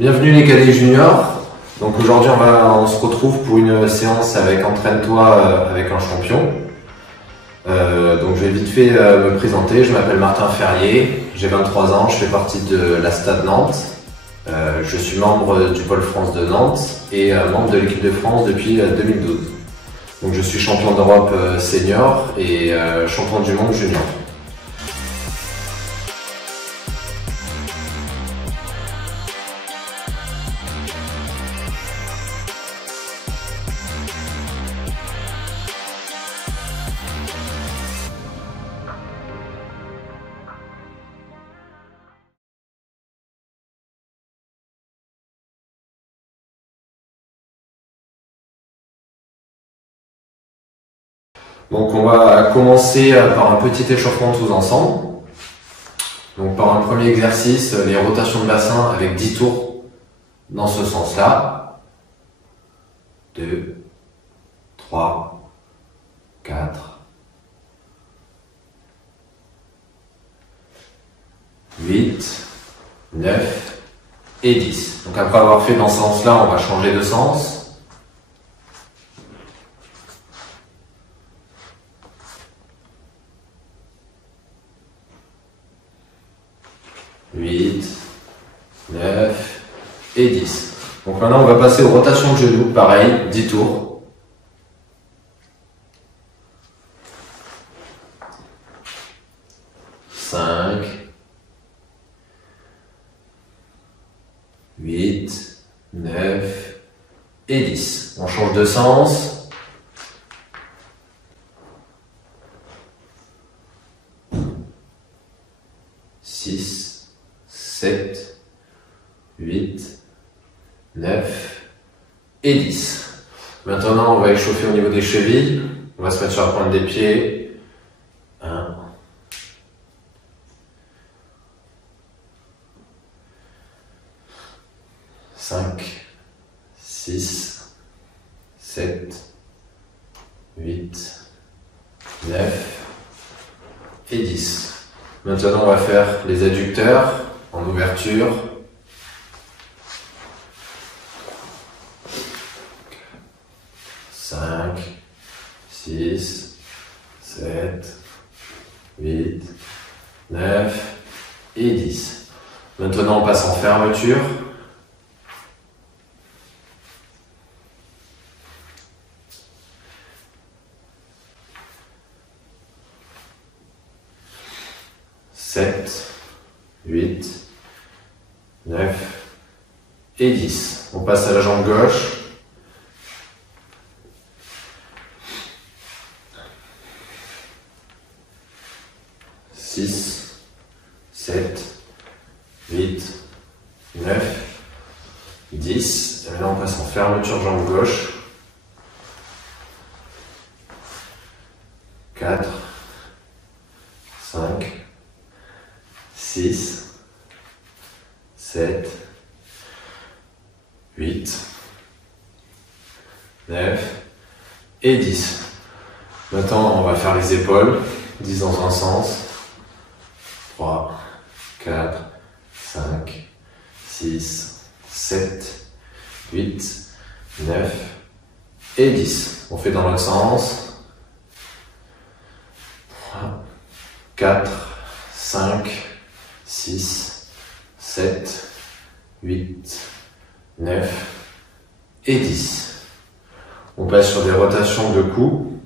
Bienvenue les cadets juniors. Donc aujourd'hui on se retrouve pour une séance avec Entraîne-toi avec un champion. Donc je vais vite fait me présenter. Je m'appelle Martin Ferrier, j'ai 23 ans, je fais partie de la Stade Nantes. Je suis membre du Pôle France de Nantes et membre de l'équipe de France depuis 2012. Donc je suis champion d'Europe senior et champion du monde junior. Donc on va commencer par un petit échauffement tous ensemble. Donc par un premier exercice, les rotations de bassin avec 10 tours dans ce sens-là. 2, 3, 4, 8, 9 et 10. Donc après avoir fait dans ce sens-là, on va changer de sens. 8, 9 et 10. Donc maintenant on va passer aux rotations de genoux, pareil, 10 tours. 5, 8, 9 et 10. On change de sens. 6, 7, 8, 9 et 10. Maintenant, on va échauffer au niveau des chevilles. On va se mettre sur la pointe des pieds. 1, 5, 6, 7, 8, 9 et 10. Maintenant, on va faire les adducteurs en ouverture. 5, 6, 7, 8, 9 et 10. Maintenant, on passe en fermeture. 7, 8, 9 et 10. On passe à la jambe gauche. 6, 7, 8, 9, 10. Et maintenant on passe en fermeture jambe gauche. 4, 5, 6, 7, 8, 9 et 10. Maintenant, on va faire les épaules. 10 dans un sens. 3, 4, 5, 6, 7, 8, 9 et 10. On fait dans l'autre sens. 3, 4, 5, 6, 7, 8, 9 et 10. On passe sur des rotations de cou.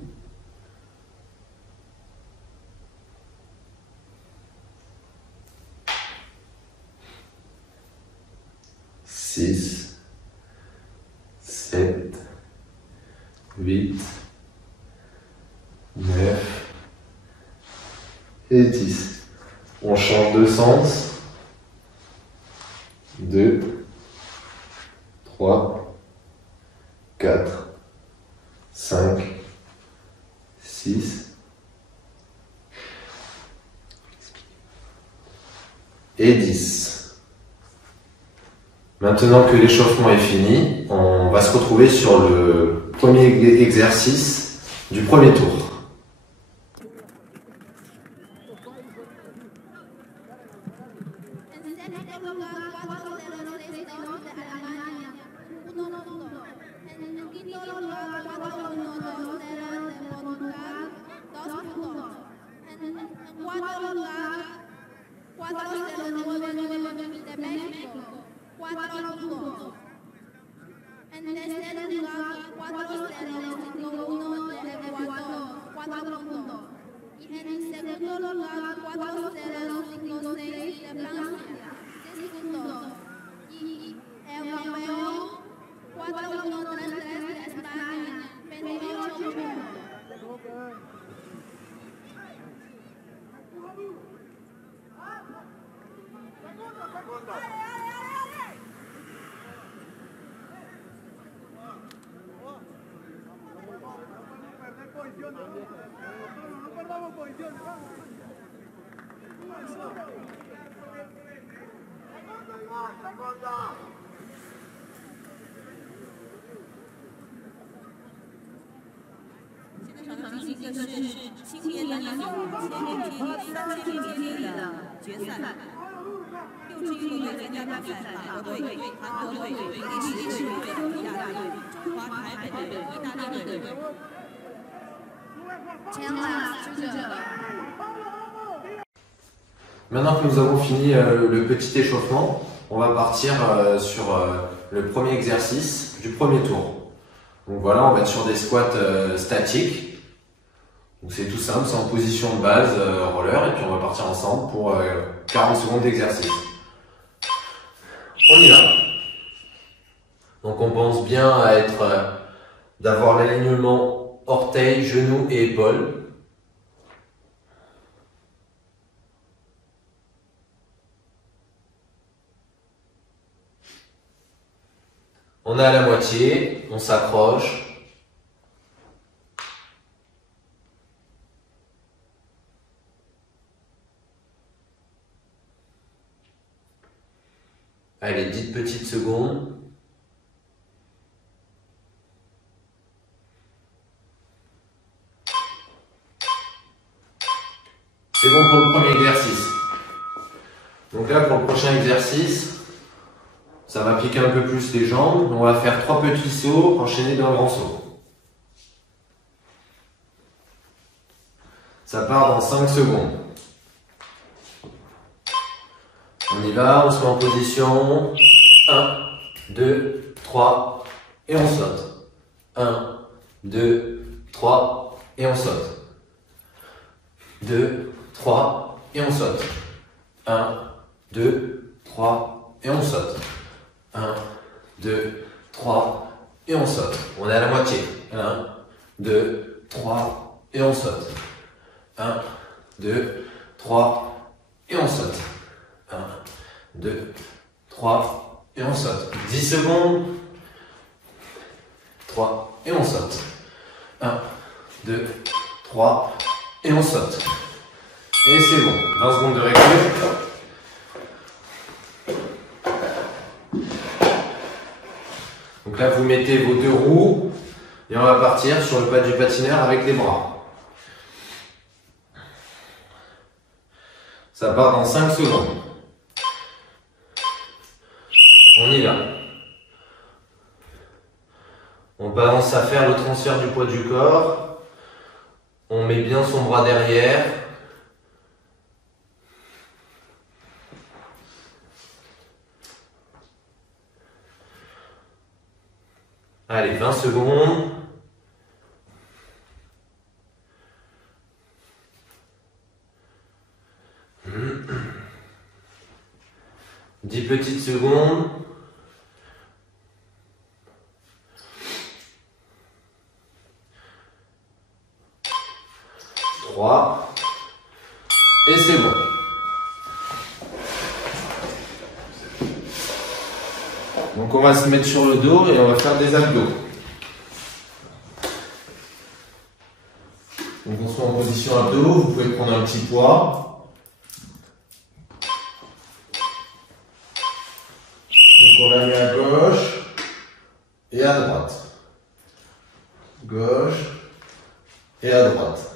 6, 7, 8, 9 et 10. On change de sens. 2, 3, 4, 5, 6 et 10. Maintenant que l'échauffement est fini, on va se retrouver sur le premier exercice du premier tour. 4 puntos. En tercer lugar, 4-0, 5-1 del Ecuador, 4 puntos. Y en el segundo lugar, 4-0, 5-6 de Francia, 6 puntos. Y el campeón, 4-1, 3-3 de España, 28 puntos. No perdamos posiciones, vamos.青年男子1000米接力的决赛，6支运动队参加比赛，法国队、韩国队、比利时队、伊拉队、中华台北队、意大利队。Maintenant que nous avons fini le petit échauffement, on va partir sur le premier exercice du premier tour. Donc voilà, on va être sur des squats statiques. Donc c'est tout simple, c'est en position de base, roller, et puis on va partir ensemble pour 40 secondes d'exercice. On y va. Donc on pense bien à d'avoir l'alignement orteils, genoux et épaules. On est à la moitié, on s'accroche. Allez, 10 petites secondes. C'est bon pour le premier exercice. Donc là, pour le prochain exercice, ça va piquer un peu plus les jambes. On va faire 3 petits sauts enchaînés d'un grand saut. Ça part dans 5 secondes. On y va, on se met en position. 1, 2, 3 et on saute. 1, 2, 3 et on saute. 2, 3 et on saute. 1, 2, 3 et on saute. 1, 2, 3 et on saute. On est à la moitié. 1, 2, 3 et on saute. 1, 2, 3 et on saute. 1, 2, 3 et on saute. 10 secondes. 3 et on saute. 1, 2, 3 et on saute. Et c'est bon. 20 secondes de récup. Donc là, vous mettez vos 2 roues et on va partir sur le pas du patineur avec les bras. Ça part dans 5 secondes. On y va. On commence à faire le transfert du poids du corps. On met bien son bras derrière. Allez, 20 secondes. Mmh. 10 petites secondes. Et c'est bon. Donc on va se mettre sur le dos et on va faire des abdos. Donc on se met en position abdos, vous pouvez prendre un petit poids. Donc on la met à gauche et à droite. Gauche et à droite.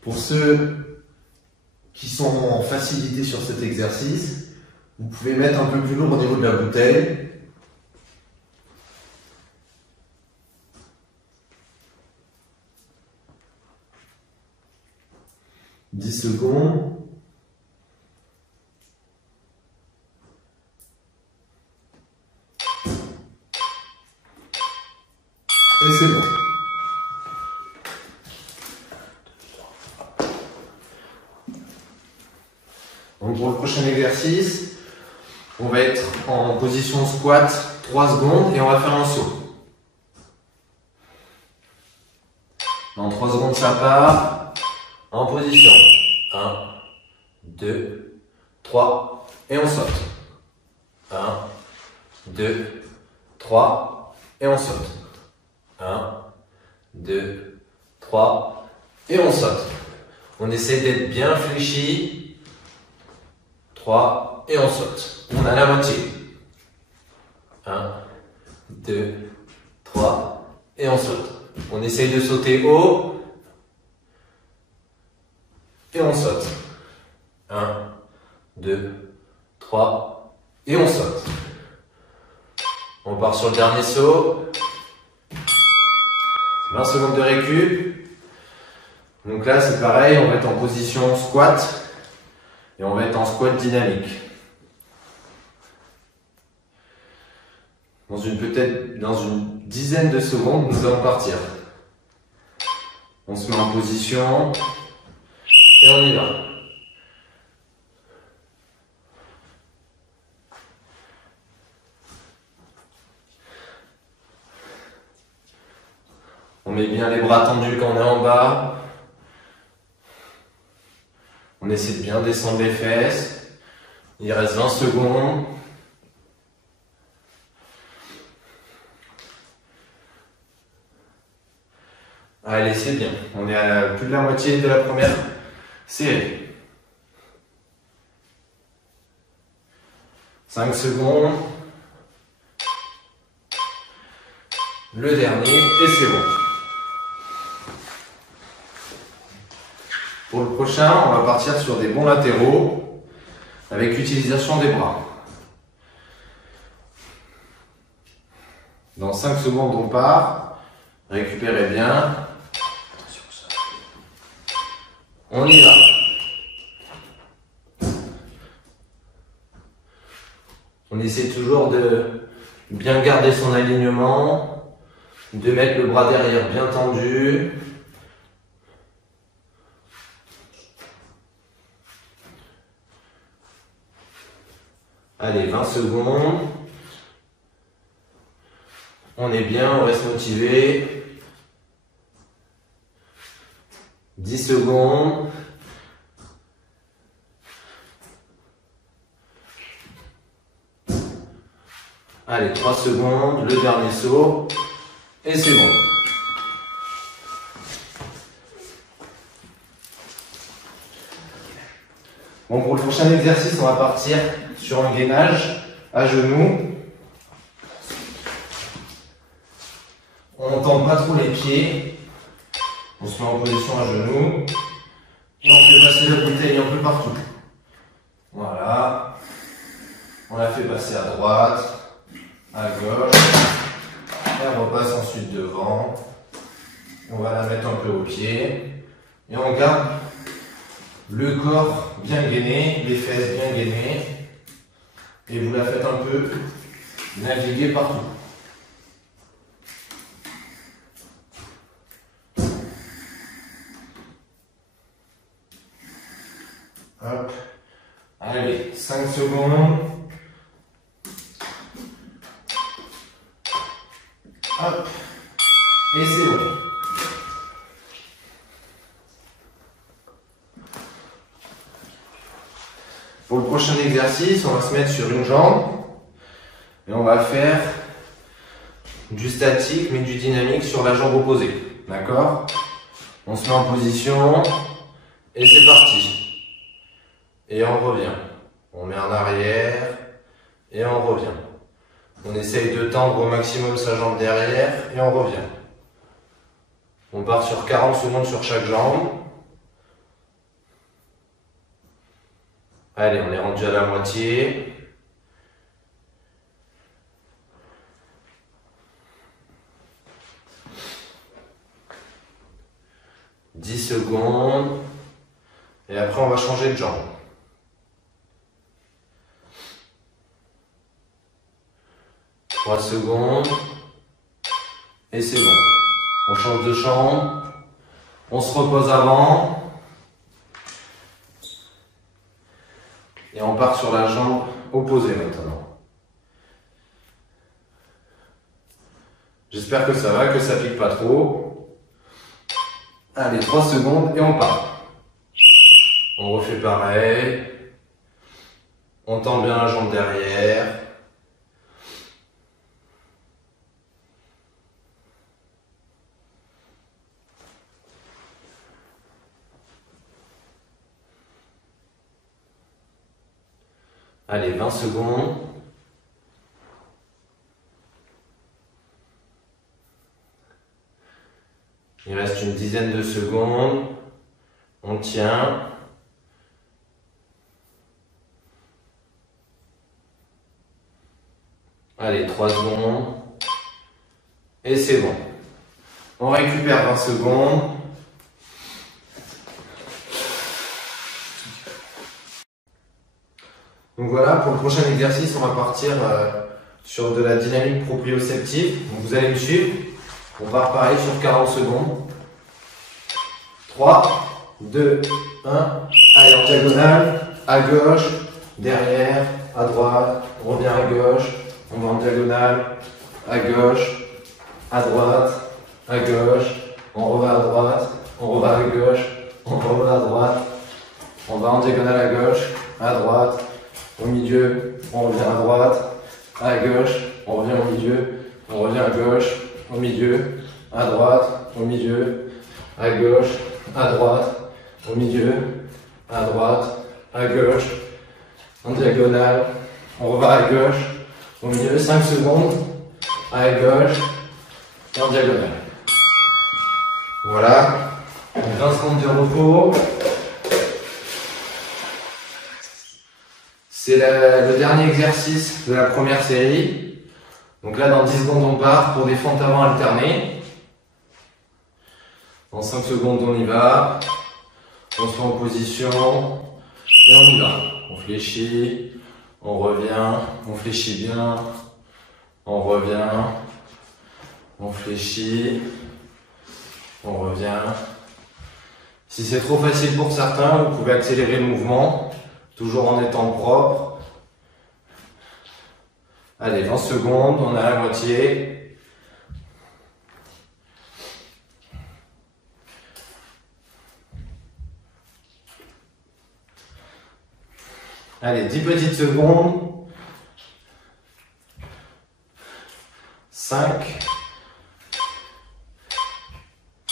Pour ceux qui sont en facilité sur cet exercice, vous pouvez mettre un peu plus lourd au niveau de la bouteille. 10 secondes. Et c'est bon. Donc pour le prochain exercice, on va être en position squat 3 secondes et on va faire un saut. Dans 3 secondes, ça part. En position. 1, 2, 3. Et on saute. 1, 2, 3. Et on saute. 1, 2, 3. Et on saute. On essaie d'être bien fléchi. 3. Et on saute. On a la moitié. 1, 2, 3. Et on saute. On essaye de sauter haut. Et on saute. 1, 2, 3. Et on saute. On part sur le dernier saut. 20 secondes de récup. Donc là, c'est pareil, on va être en position squat. Et on va être en squat dynamique. Peut-être dans une dizaine de secondes, nous allons partir. On se met en position et on y va. On met bien les bras tendus quand on est en bas. On essaie de bien descendre les fesses. Il reste 20 secondes. Allez, c'est bien. On est à plus de la moitié de la première série. 5 secondes. Le dernier, et c'est bon. Pour le prochain, on va partir sur des bonds latéraux avec l'utilisation des bras. Dans 5 secondes, on part. Récupérez bien. On y va. On essaie toujours de bien garder son alignement, de mettre le bras derrière bien tendu. Allez, 20 secondes. On est bien, on reste motivé. 10 secondes. Allez, 3 secondes, le dernier saut. Et c'est bon. Bon, pour le prochain exercice, on va partir sur un gainage à genoux. On n'entend pas trop les pieds. On se met en position à genoux. Et on fait passer la bouteille un peu partout. Voilà. On la fait passer à droite, à gauche. Elle repasse ensuite devant. On va la mettre un peu au pied. Et on garde le corps bien gainé, les fesses bien gainées. Et vous la faites un peu naviguer partout. Hop. Allez, 5 secondes. Hop. Et c'est bon. Pour le prochain exercice, on va se mettre sur une jambe et on va faire du statique mais du dynamique sur la jambe opposée. D'accord? On se met en position et c'est parti. Et on revient. On met en arrière et on revient. On essaye de tendre au maximum sa jambe derrière et on revient. On part sur 40 secondes sur chaque jambe. Allez, on est rendu à la moitié. « 10 secondes. Et après, on va changer de jambe. Trois secondes. Et c'est bon. On change de jambe. On se repose avant. Et on part sur la jambe opposée maintenant. J'espère que ça va, que ça pique pas trop. Allez, 3 secondes et on part. On refait pareil. On tend bien la jambe derrière. Allez, 20 secondes. Il reste une dizaine de secondes. On tient. Allez, 3 secondes. Et c'est bon. On récupère 20 secondes. Donc voilà, pour le prochain exercice, on va partir sur de la dynamique proprioceptive. Donc vous allez me suivre. On part pareil sur 40 secondes. 3, 2, 1. Allez, en diagonale, à gauche, derrière, à droite, on revient à gauche, on va en diagonale, à gauche, à droite, à gauche, on revient à droite, on revient à gauche, on revient à droite, on va en diagonale à gauche, à droite, au milieu, on revient à droite, à gauche, on revient au milieu, on revient à gauche, au milieu, à droite, au milieu, à gauche, à droite, au milieu, à droite, à gauche, en diagonale, on revient à gauche, au milieu, 5 secondes, à gauche, et en diagonale. Voilà, 20 secondes de repos. C'est le dernier exercice de la première série. Donc là, dans 10 secondes, on part pour des fentes avant alternées. Dans 5 secondes, on y va. On se met en position et on y va. On fléchit, on revient, on fléchit bien, on revient, on fléchit, on revient. Si c'est trop facile pour certains, vous pouvez accélérer le mouvement. Toujours en étant propre. Allez, 20 secondes, on a la moitié. Allez, 10 petites secondes. 5.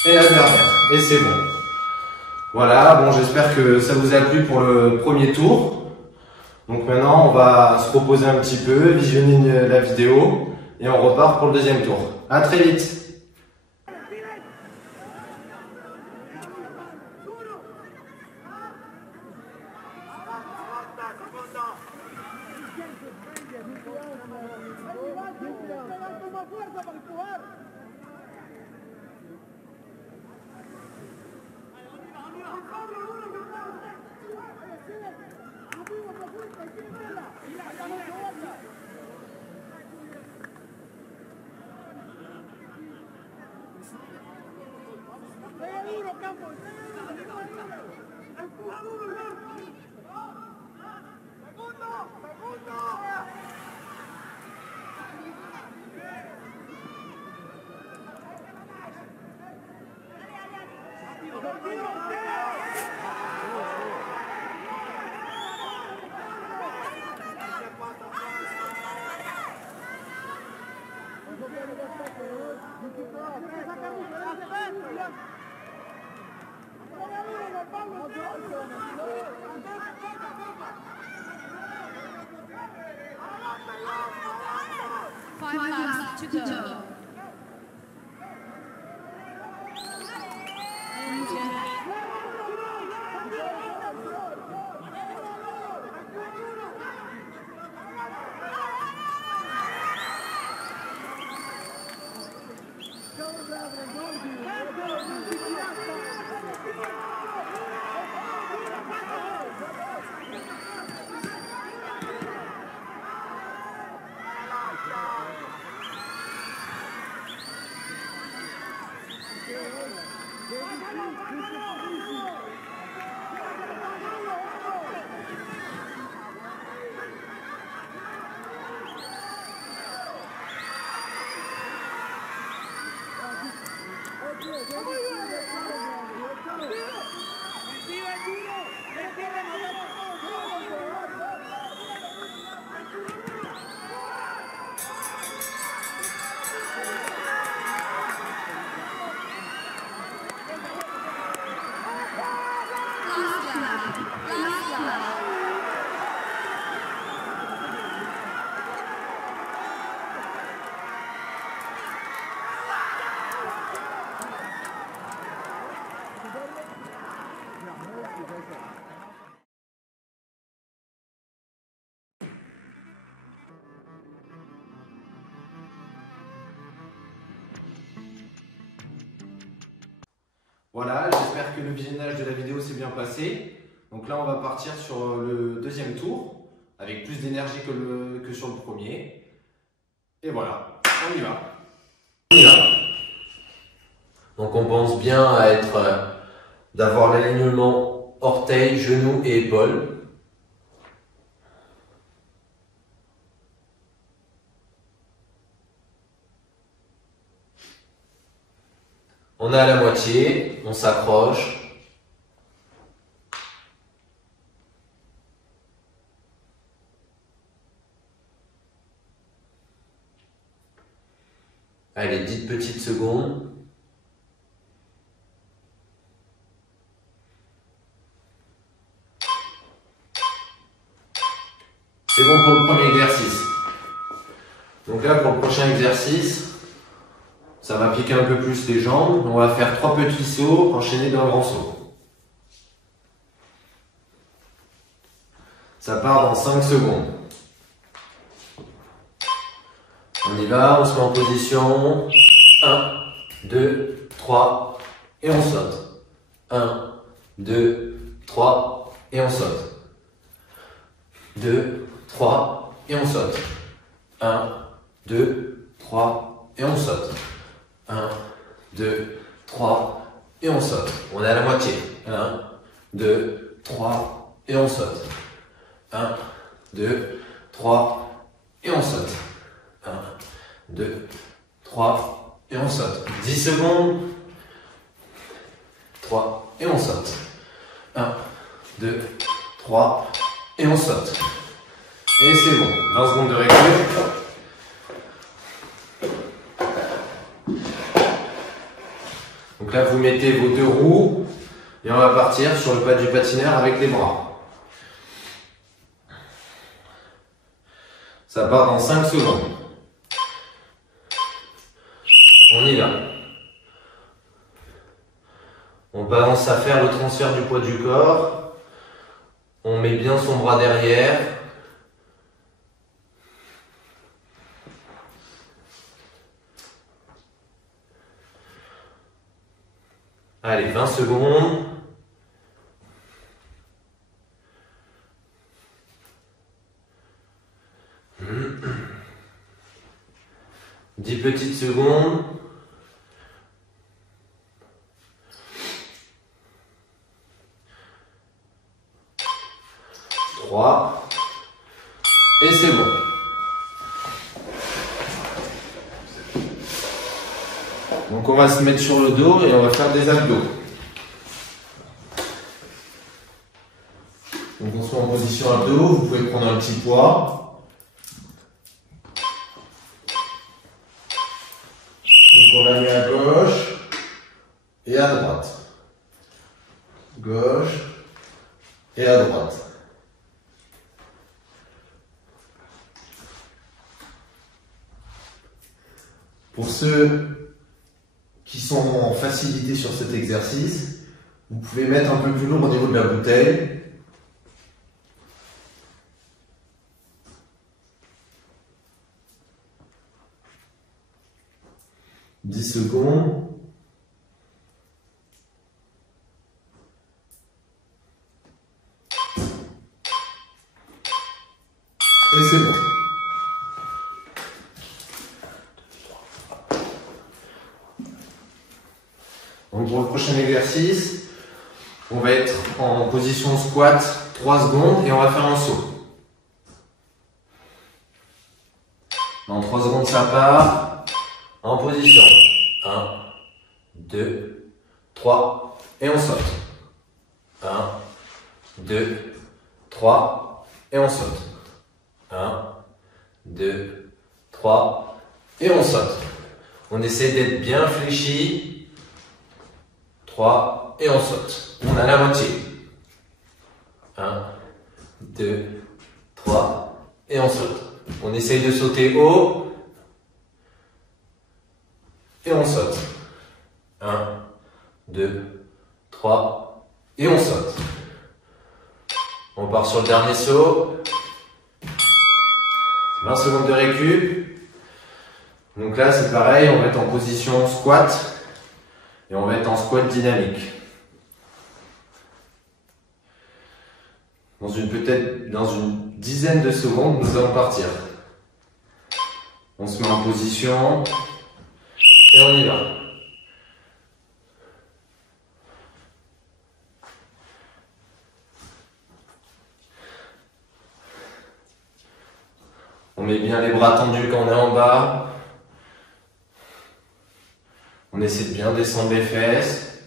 Et la dernière. Et c'est bon. Voilà, bon, j'espère que ça vous a plu pour le premier tour. Donc maintenant, on va se reposer un petit peu, visionner la vidéo et on repart pour le deuxième tour. À très vite! Five laps to go. Voilà, j'espère que le visionnage de la vidéo s'est bien passé. Donc là, on va partir sur le deuxième tour, avec plus d'énergie que sur le premier. Et voilà, on y va. On y va. Donc on pense bien à d'avoir l'alignement orteil, genou et épaules. On est à la moitié, on s'accroche. Allez, 10 petites secondes. C'est bon pour le premier exercice. Donc là, pour le prochain exercice, ça va piquer un peu plus les jambes. On va faire 3 petits sauts enchaînés d'un grand saut. Ça part dans 5 secondes. On y va, on se met en position. 1, 2, 3 et on saute. 1, 2, 3 et on saute. 2, 3 et on saute. 1, 2, 3 et on saute. 1, 2, 3 et on saute. On est à la moitié. 1, 2, 3 et on saute. 1, 2, 3 et on saute. 1, 2, 3 et on saute. 10 secondes. 3 et on saute. 1, 2, 3 et on saute. Et c'est bon. 20 secondes de récup. Donc là, vous mettez vos 2 roues et on va partir sur le pas du patineur avec les bras. Ça part dans 5 secondes. On y va. On balance à faire le transfert du poids du corps. On met bien son bras derrière. Allez, 20 secondes. Mmh. 10 petites secondes. 3. Et c'est bon. Donc on va se mettre sur le dos et on va faire des abdos. Donc on se met en position abdos, vous pouvez prendre un petit poids. Donc on la met à gauche et à droite. Gauche et à droite. Pour ceux qui sont en facilité sur cet exercice, vous pouvez mettre un peu plus lourd au niveau de la bouteille. « 10 secondes. » Et c'est bon. Donc pour le prochain exercice, on va être en position squat 3 secondes et on va faire un saut. Dans 3 secondes ça part. En position. 1, 2, 3 et on saute. 1, 2, 3 et on saute. 1, 2, 3 et on saute. On essaie d'être bien fléchi. 3 et on saute. On a la moitié. 1, 2, 3 et on saute. On essaye de sauter haut et on saute. 1, 2, 3 et on saute. On part sur le dernier saut. 20 secondes de récup. Donc là c'est pareil, on va être en position squat Et on va être en squat dynamique. Peut-être dans une dizaine de secondes, nous allons partir. On se met en position et on y va. On met bien les bras tendus quand on est en bas. On essaie de bien descendre les fesses.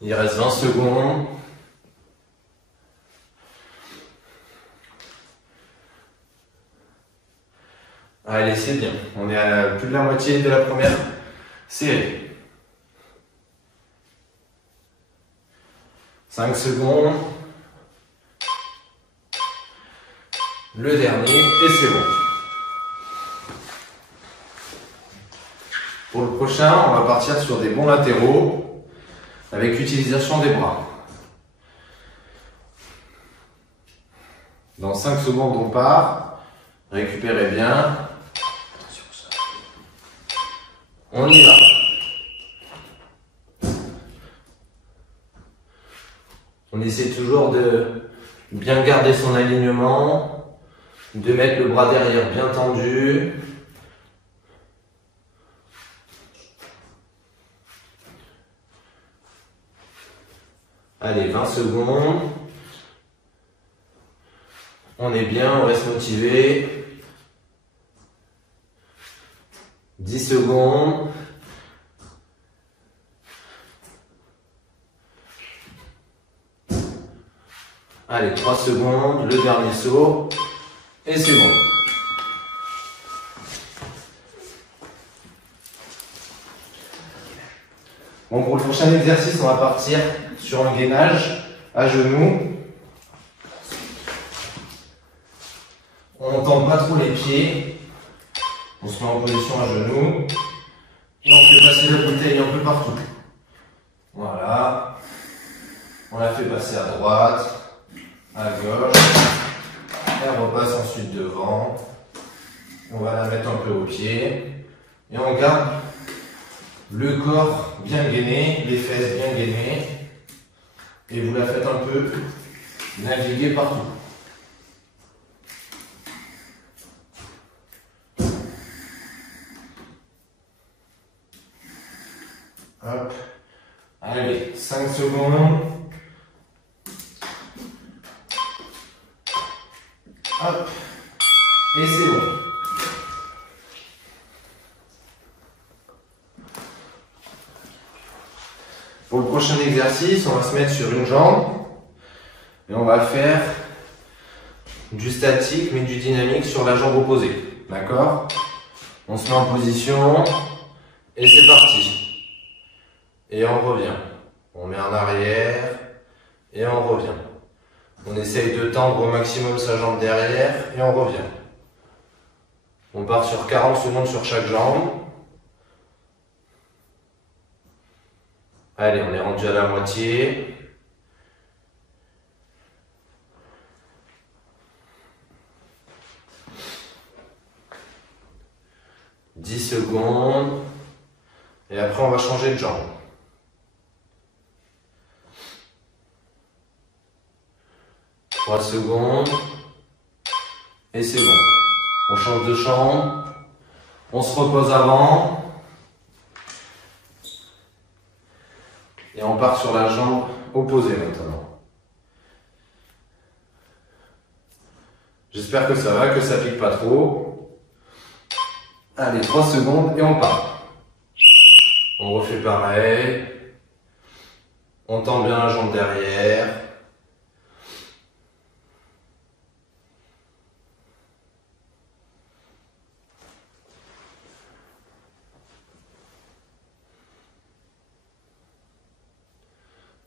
Il reste 20 secondes. Allez, c'est bien. On est à plus de la moitié de la première série. 5 secondes. Le dernier et c'est bon. Pour le prochain, on va partir sur des bonds latéraux avec l'utilisation des bras. Dans 5 secondes, on part. Récupérez bien. On y va. On essaie toujours de bien garder son alignement, de mettre le bras derrière bien tendu. Allez, 20 secondes. On est bien, on reste motivé. 10 secondes. Allez, 3 secondes, le dernier saut. Et c'est bon. Bon, pour le prochain exercice, on va partir sur un gainage à genoux. On n'entend pas trop les pieds. On se met en position à genoux. Et on fait passer la bouteille un peu partout. Voilà. On la fait passer à droite, à gauche. Elle repasse ensuite devant. On va la mettre un peu au pied. Et on garde le corps bien gainé, les fesses bien gainées. Et vous la faites un peu naviguer partout. Hop. Allez, 5 secondes. Hop. Et c'est bon. Pour le prochain exercice, on va se mettre sur une jambe et on va faire du statique mais du dynamique sur la jambe opposée. D'accord? On se met en position et c'est parti. Et on revient. On met en arrière et on revient. On essaye de tendre au maximum sa jambe derrière et on revient. On part sur 40 secondes sur chaque jambe. Allez, on est rendu à la moitié. « 10 secondes. Et après, on va changer de jambe. « 3 secondes. Et c'est bon. On change de jambe. On se repose avant. Et on part sur la jambe opposée maintenant. J'espère que ça va, que ça pique pas trop. Allez, 3 secondes et on part. On refait pareil. On tend bien la jambe derrière.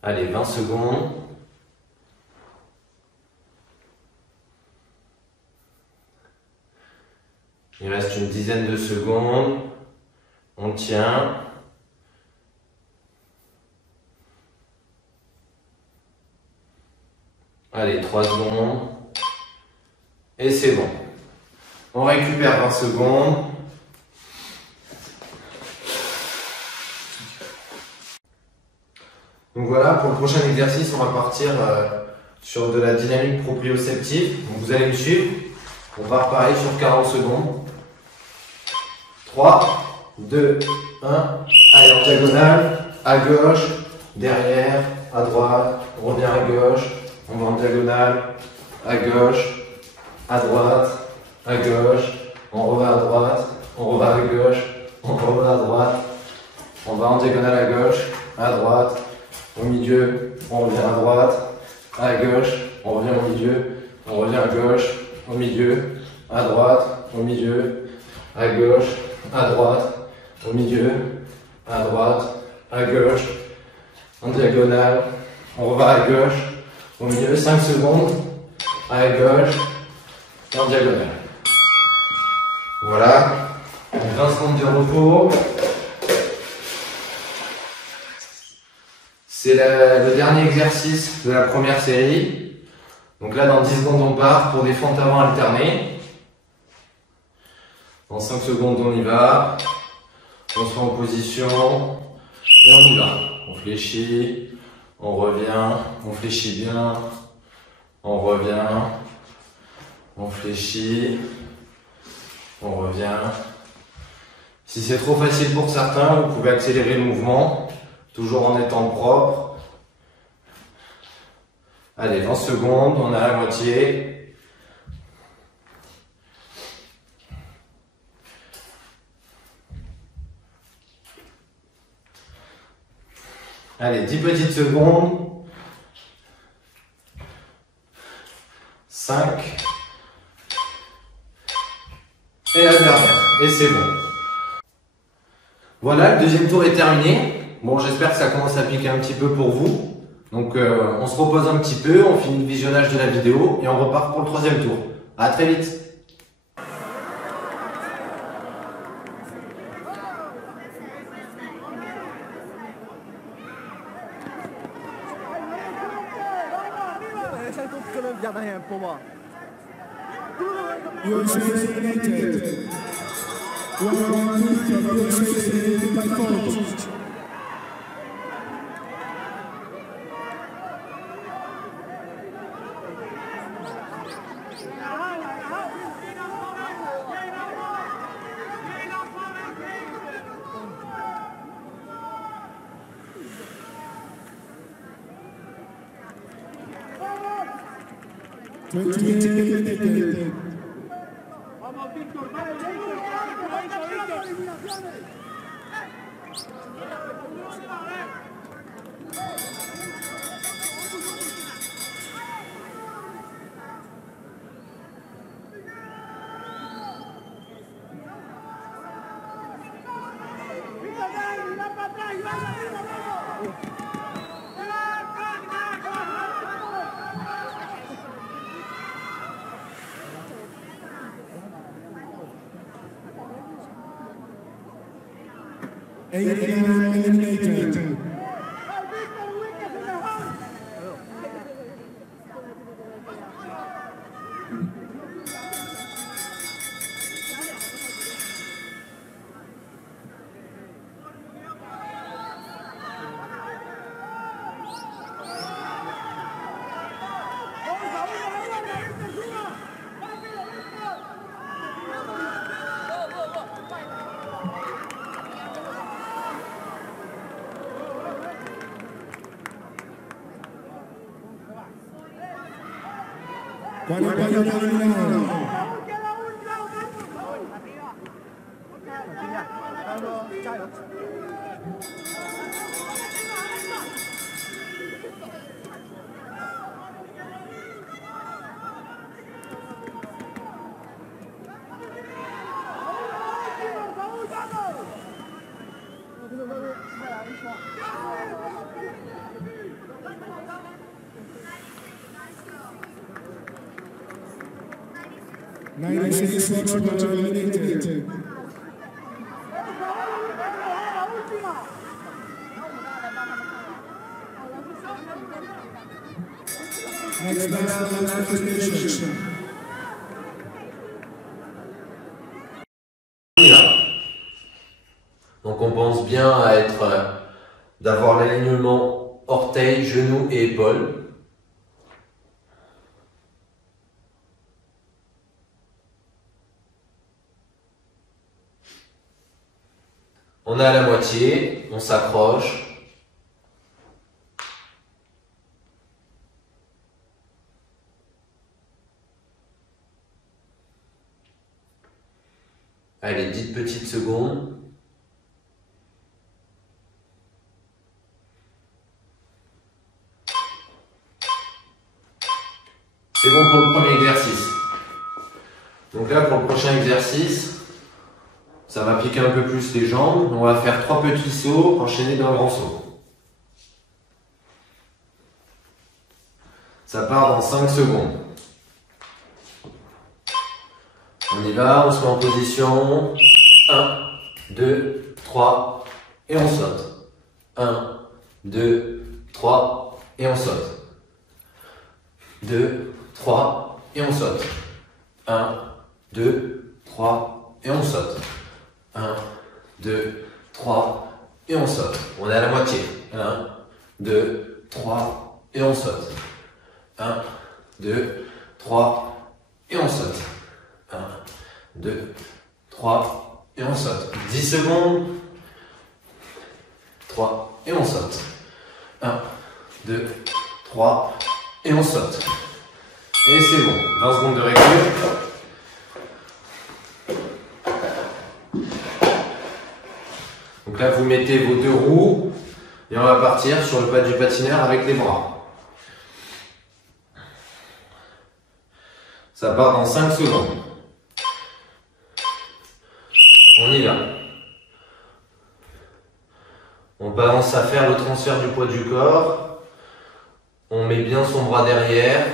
Allez, 20 secondes. Il reste une dizaine de secondes. On tient. Allez, 3 secondes. Et c'est bon. On récupère 20 secondes. Donc voilà, pour le prochain exercice, on va partir sur de la dynamique proprioceptive. Donc vous allez me suivre. On part pareil sur 40 secondes. 3, 2, 1. Allez, en diagonale, à gauche, derrière, à droite, on revient à gauche, on va en diagonale, à gauche, à droite, à gauche, on revient à droite, on revient à gauche, on revient à droite, on va en diagonale à gauche, à droite, au milieu, on revient à droite, à gauche, on revient au milieu, on revient à gauche, au milieu, à droite, au milieu, à gauche, à droite, au milieu, à droite, à gauche, en diagonale, on revient à gauche, au milieu, 5 secondes, à gauche, et en diagonale. Voilà, 20 secondes de repos. C'est le dernier exercice de la première série. Donc là, dans 10 secondes, on part pour des fentes avant alternées. Dans 5 secondes, on y va. On se met en position et on y va. On fléchit, on revient, on fléchit bien, on revient, on fléchit, on revient. Si c'est trop facile pour certains, vous pouvez accélérer le mouvement, toujours en étant propre. Allez, 20 secondes, on a la moitié. Allez, 10 petites secondes. 5. Et la dernière. Et c'est bon. Voilà, le deuxième tour est terminé. Bon, j'espère que ça commence à piquer un petit peu pour vous. Donc, on se repose un petit peu, on finit le visionnage de la vidéo et on repart pour le troisième tour. À très vite. USA United. One from USA United by fault. United. Vamos, Víctor, vale, Víctor. Eliminated. Eliminated. Next battle application. Donc on pense bien à être, d'avoir l'alignement orteils, genoux et épaules. On est à la moitié, on s'accroche. Allez, 10 petites secondes. C'est bon pour le premier exercice. Donc là, pour le prochain exercice, ça va piquer un peu plus les jambes. On va faire 3 petits sauts enchaînés d'un grand saut. Ça part dans 5 secondes. On y va, on se met en position. 1, 2, 3, et on saute. 1, 2, 3, et on saute. 2, 3, et on saute. 1, 2, 3, et on saute. 1, 2, 3, et on saute. On est à la moitié. 1, 2, 3, et on saute. 1, 2, 3, et on saute. 1, 2, 3, et on saute. 10 secondes. 3, et on saute. 1, 2, 3, et on saute. Et c'est bon. 20 secondes de récup. Donc là, vous mettez vos 2 roues et on va partir sur le pas du patineur avec les bras. Ça part dans 5 secondes. On y va. On balance à faire le transfert du poids du corps. On met bien son bras derrière.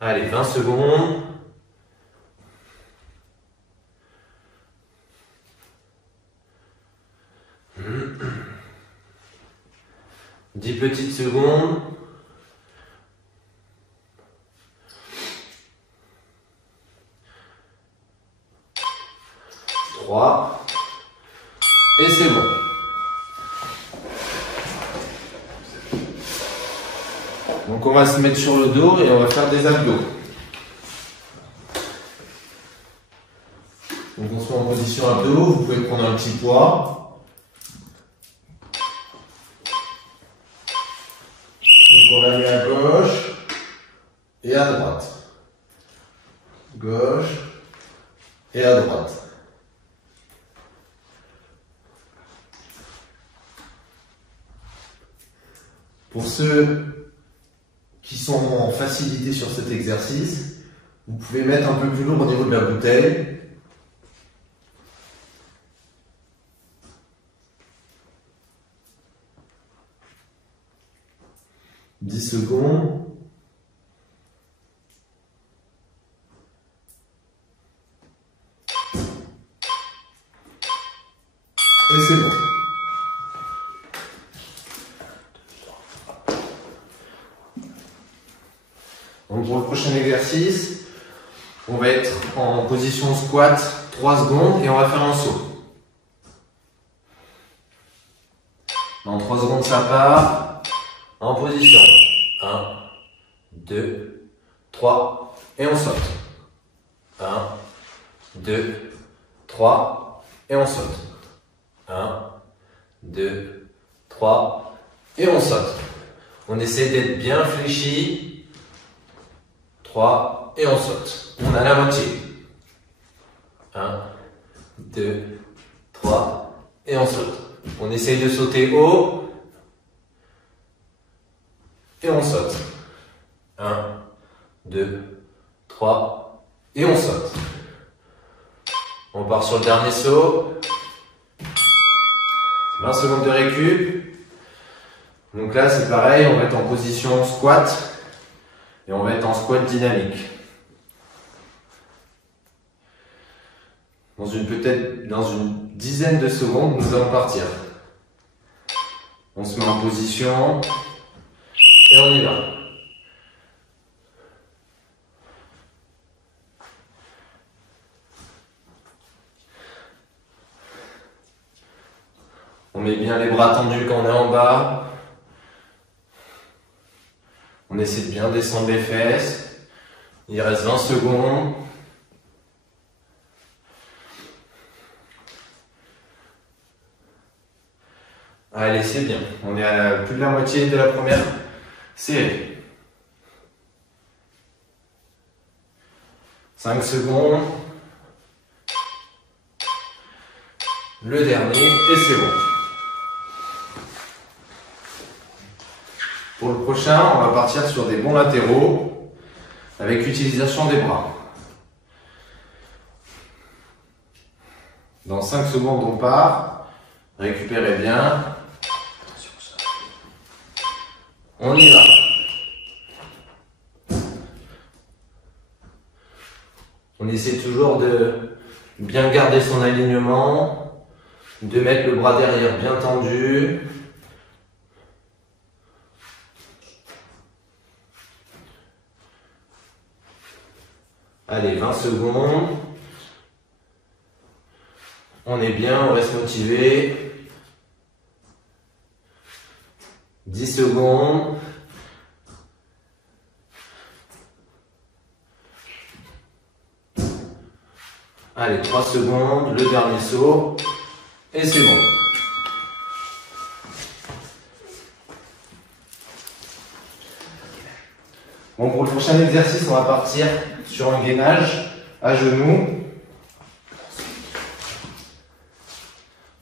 Allez, 20 secondes. Dix petites secondes. 3. Et c'est bon. Donc on va se mettre sur le dos et on va faire des abdos. Donc on se met en position abdos, vous pouvez prendre un petit poids. Donc on la met à gauche et à droite. Gauche et à droite. Pour ceux qui sont en facilité sur cet exercice, vous pouvez mettre un peu plus lourd au niveau de la bouteille. « 10 secondes. » Et c'est bon. Donc pour le prochain exercice, on va être en position squat 3 secondes et on va faire un saut. Dans 3 secondes ça part. En position. 1, 2, 3 et on saute. 1, 2, 3 et on saute. 1, 2, 3 et on saute. On essaie d'être bien fléchi. 3 et on saute. On a la moitié. 1, 2, 3 et on saute. On essaye de sauter haut et on saute. 1, 2, 3 et on saute. On part sur le dernier saut. 20 secondes de récup. Donc là c'est pareil, on va être en position squat. Et on va être en squat dynamique. Peut-être dans une dizaine de secondes, nous allons partir. On se met en position et on y va. On met bien les bras tendus quand on est en bas. On essaie de bien descendre les fesses. Il reste 20 secondes. Allez, c'est bien. On est à plus de la moitié de la première série. 5 secondes. Le dernier, et c'est bon. Pour le prochain, on va partir sur des bonds latéraux avec utilisation des bras. Dans 5 secondes, on part. Récupérez bien. On y va. On essaie toujours de bien garder son alignement, de mettre le bras derrière bien tendu. Allez, 20 secondes. On est bien, on reste motivé. 10 secondes. Allez, 3 secondes, le dernier saut. Et c'est bon. Bon, pour le prochain exercice, on va partir sur un gainage à genoux.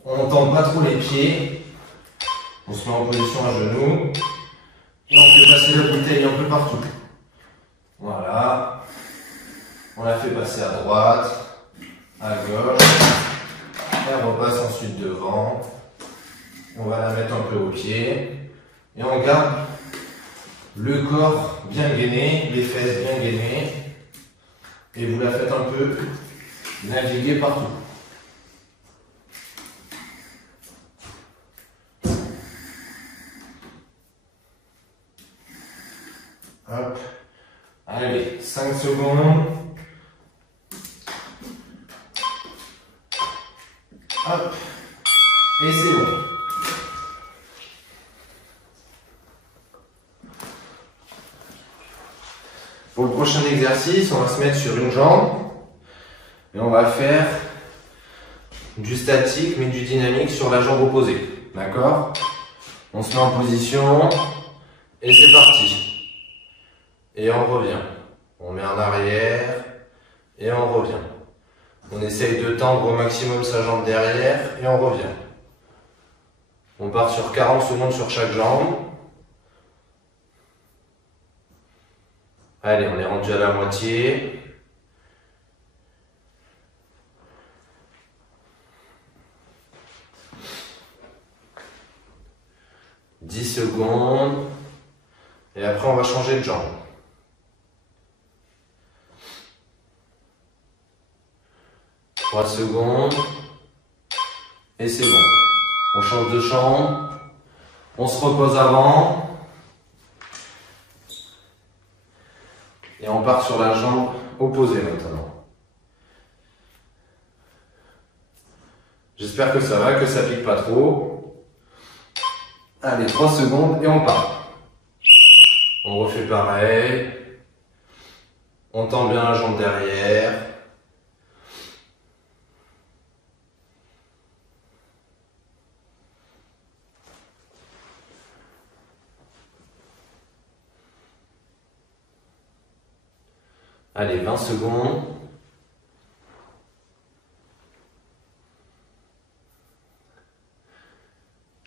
On ne tend pas trop les pieds. On se met en position à genoux. Et on fait passer la bouteille un peu partout. Voilà. On la fait passer à droite, à gauche. Elle repasse ensuite devant. On va la mettre un peu au pied. Et on garde le corps bien gainé, les fesses bien gainées. Et vous la faites un peu naviguer partout. Hop. Allez, 5 secondes. Hop. Et c'est bon. Pour le prochain exercice, on va se mettre sur une jambe et on va faire du statique mais du dynamique sur la jambe opposée. D'accord? On se met en position et c'est parti. Et on revient. On met en arrière et on revient. On essaye de tendre au maximum sa jambe derrière et on revient. On part sur 40 secondes sur chaque jambe. Allez, on est rendu à la moitié. « 10 secondes. Et après, on va changer de jambe. 3 secondes. Et c'est bon. On change de jambe. On se repose avant. Et on part sur la jambe opposée maintenant. J'espère que ça va, que ça pique pas trop. Allez, 3 secondes et on part. On refait pareil. On tend bien la jambe derrière. Allez, 20 secondes.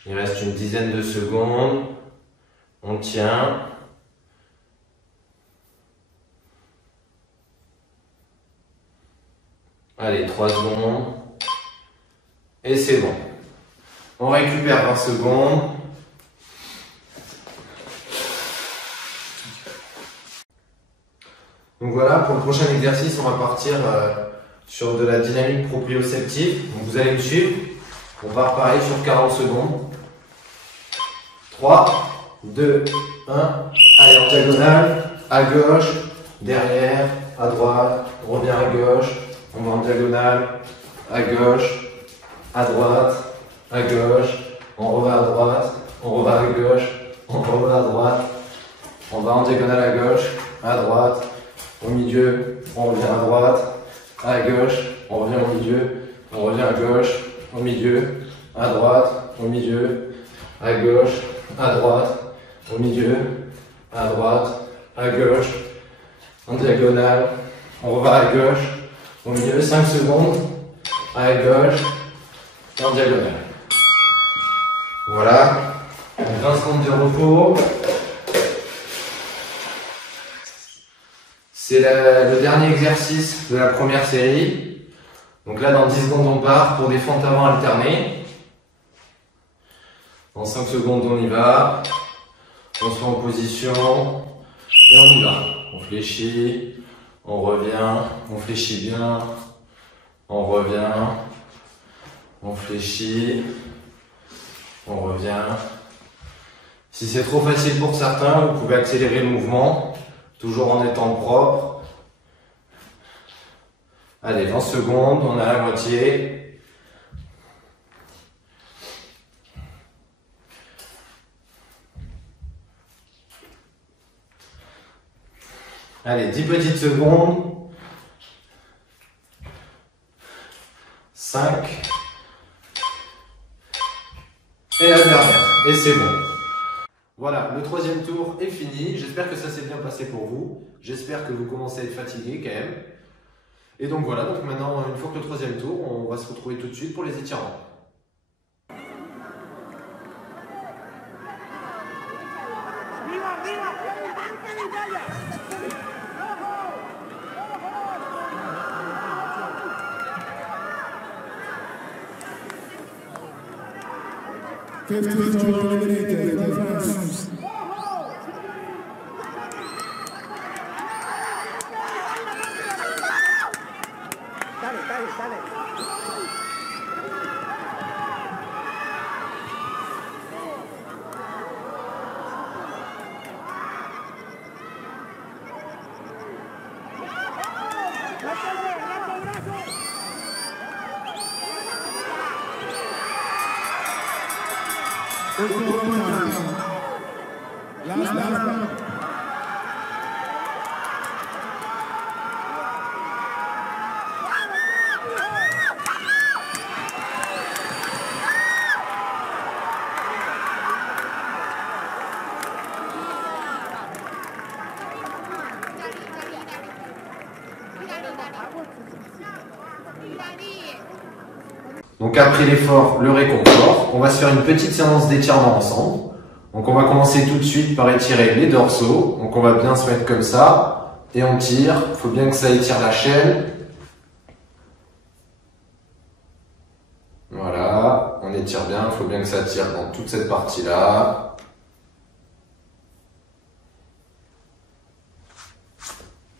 Il reste une dizaine de secondes. On tient. Allez, 3 secondes. Et c'est bon. On récupère 20 secondes. Donc voilà, pour le prochain exercice, on va partir sur de la dynamique proprioceptive. Donc vous allez me suivre. On part pareil sur 40 secondes. 3, 2, 1. Allez, en diagonale, à gauche, derrière, à droite, on revient à gauche. On va en diagonale, à gauche, à droite, à gauche, on revient à droite, on revient à gauche, on revient à droite, on va en diagonale à gauche, à droite, au milieu, on revient à droite, à gauche, on revient au milieu, on revient à gauche, au milieu, à droite, au milieu, à gauche, à droite, au milieu, à droite, à gauche, en diagonale, on revient à gauche, au milieu, 5 secondes, à gauche, et en diagonale. Voilà, 20 secondes de repos. C'est le dernier exercice de la première série. Donc là, dans 10 secondes, on part pour des fentes avant alternées. Dans 5 secondes, on y va. On se met en position et on y va. On fléchit, on revient, on fléchit bien, on revient, on fléchit, on revient. Si c'est trop facile pour certains, vous pouvez accélérer le mouvement, toujours en étant propre. Allez, 20 secondes, on est à la moitié. Allez, 10 petites secondes. 5. Et la dernière. Et c'est bon. Voilà, le troisième tour est fini. J'espère que ça s'est bien passé pour vous. J'espère que vous commencez à être fatigué quand même. Et donc voilà, donc maintenant, une fois que le troisième tour, on va se retrouver tout de suite pour les étirements. Fifth total eliminated. Left hands. Last round. Donc après l'effort, le réconfort, on va se faire une petite séance d'étirement ensemble. Donc on va commencer tout de suite par étirer les dorsaux. Donc on va bien se mettre comme ça et on tire. Il faut bien que ça étire la chaîne. Voilà, on étire bien, il faut bien que ça tire dans toute cette partie-là.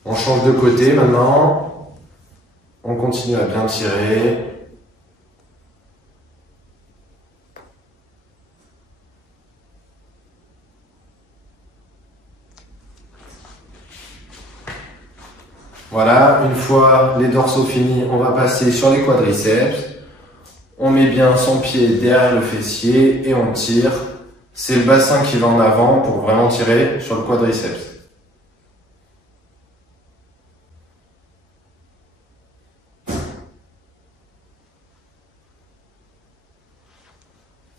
On change de côté maintenant. On continue à bien tirer. Voilà, une fois les dorsaux finis, on va passer sur les quadriceps. On met bien son pied derrière le fessier et on tire. C'est le bassin qui va en avant pour vraiment tirer sur le quadriceps.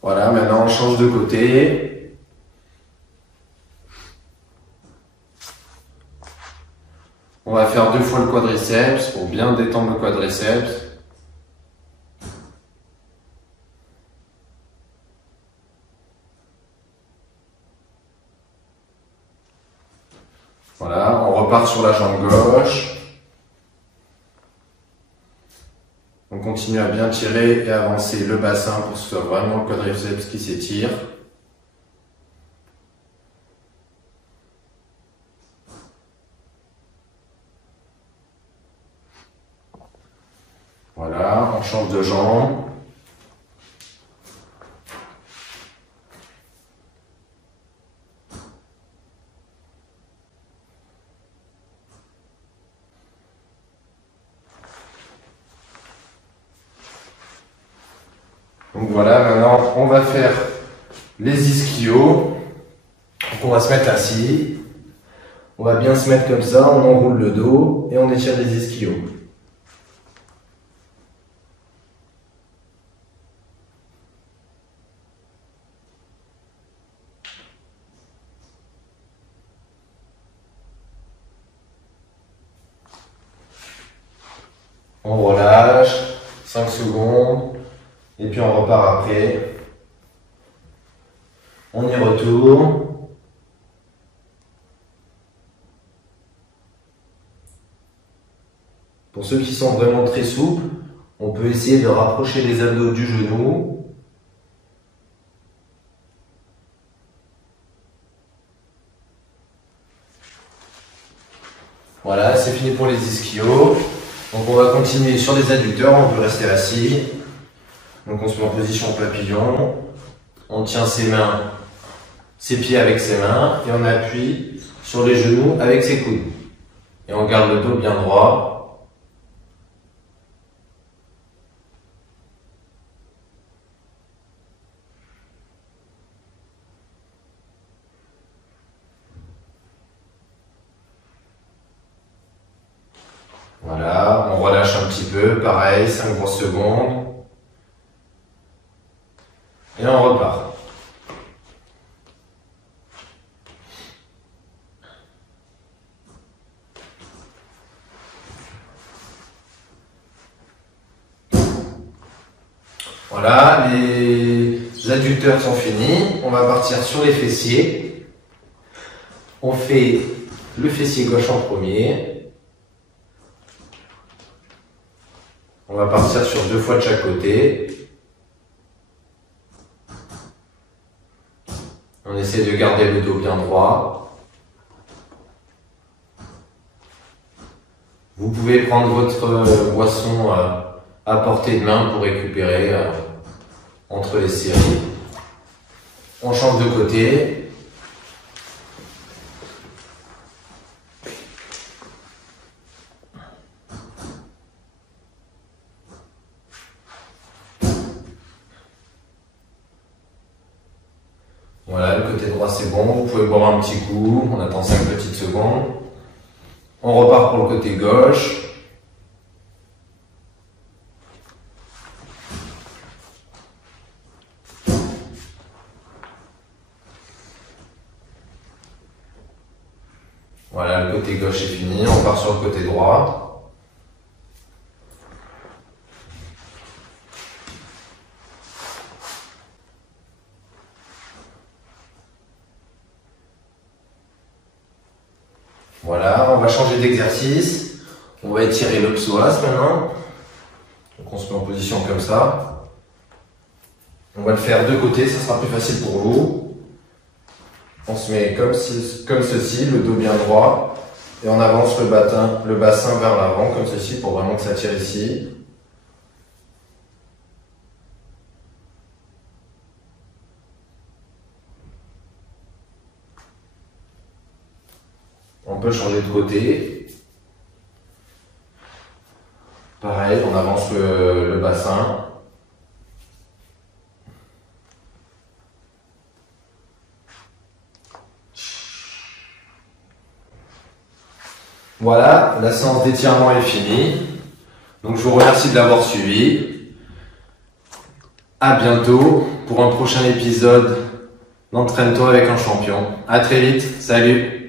Voilà, maintenant on change de côté. On va faire 2 fois le quadriceps pour bien détendre le quadriceps. Voilà, on repart sur la jambe gauche. On continue à bien tirer et avancer le bassin pour que ce soit vraiment le quadriceps qui s'étire. Voilà, on change de jambe. Donc voilà, maintenant on va faire les ischios. Donc on va se mettre assis. On va bien se mettre comme ça, on enroule le dos et on étire les ischios. On relâche, 5 secondes, et puis on repart après. On y retourne. Pour ceux qui sont vraiment très souples, on peut essayer de rapprocher les abdos du genou. Voilà, c'est fini pour les ischios. Donc on va continuer sur les adducteurs, on peut rester assis. Donc on se met en position papillon. On tient ses pieds avec ses mains et on appuie sur les genoux avec ses coudes. Et on garde le dos bien droit. Voilà, on relâche un petit peu, pareil, 5 grosses secondes. Et on repart. Voilà, les adducteurs sont finis. On va partir sur les fessiers. On fait le fessier gauche en premier. On va partir sur 2 fois de chaque côté. On essaie de garder le dos bien droit. Vous pouvez prendre votre boisson à portée de main pour récupérer entre les séries. On change de côté. Voilà, le côté droit c'est bon, vous pouvez boire un petit coup, on attend 5 petites secondes. On repart pour le côté gauche. Voilà, le côté gauche est fini, on part sur le côté droit. Voilà, on va changer d'exercice. On va étirer le psoas maintenant. Donc on se met en position comme ça. On va le faire de côté, ça sera plus facile pour vous. On se met comme ceci, le dos bien droit. Et on avance le bassin vers l'avant, comme ceci, pour vraiment que ça tire ici. On peut changer de côté. Pareil, on avance le bassin. Voilà, la séance d'étirement est finie. Donc je vous remercie de l'avoir suivi. À bientôt pour un prochain épisode d'Entraîne-toi avec un champion. À très vite, salut!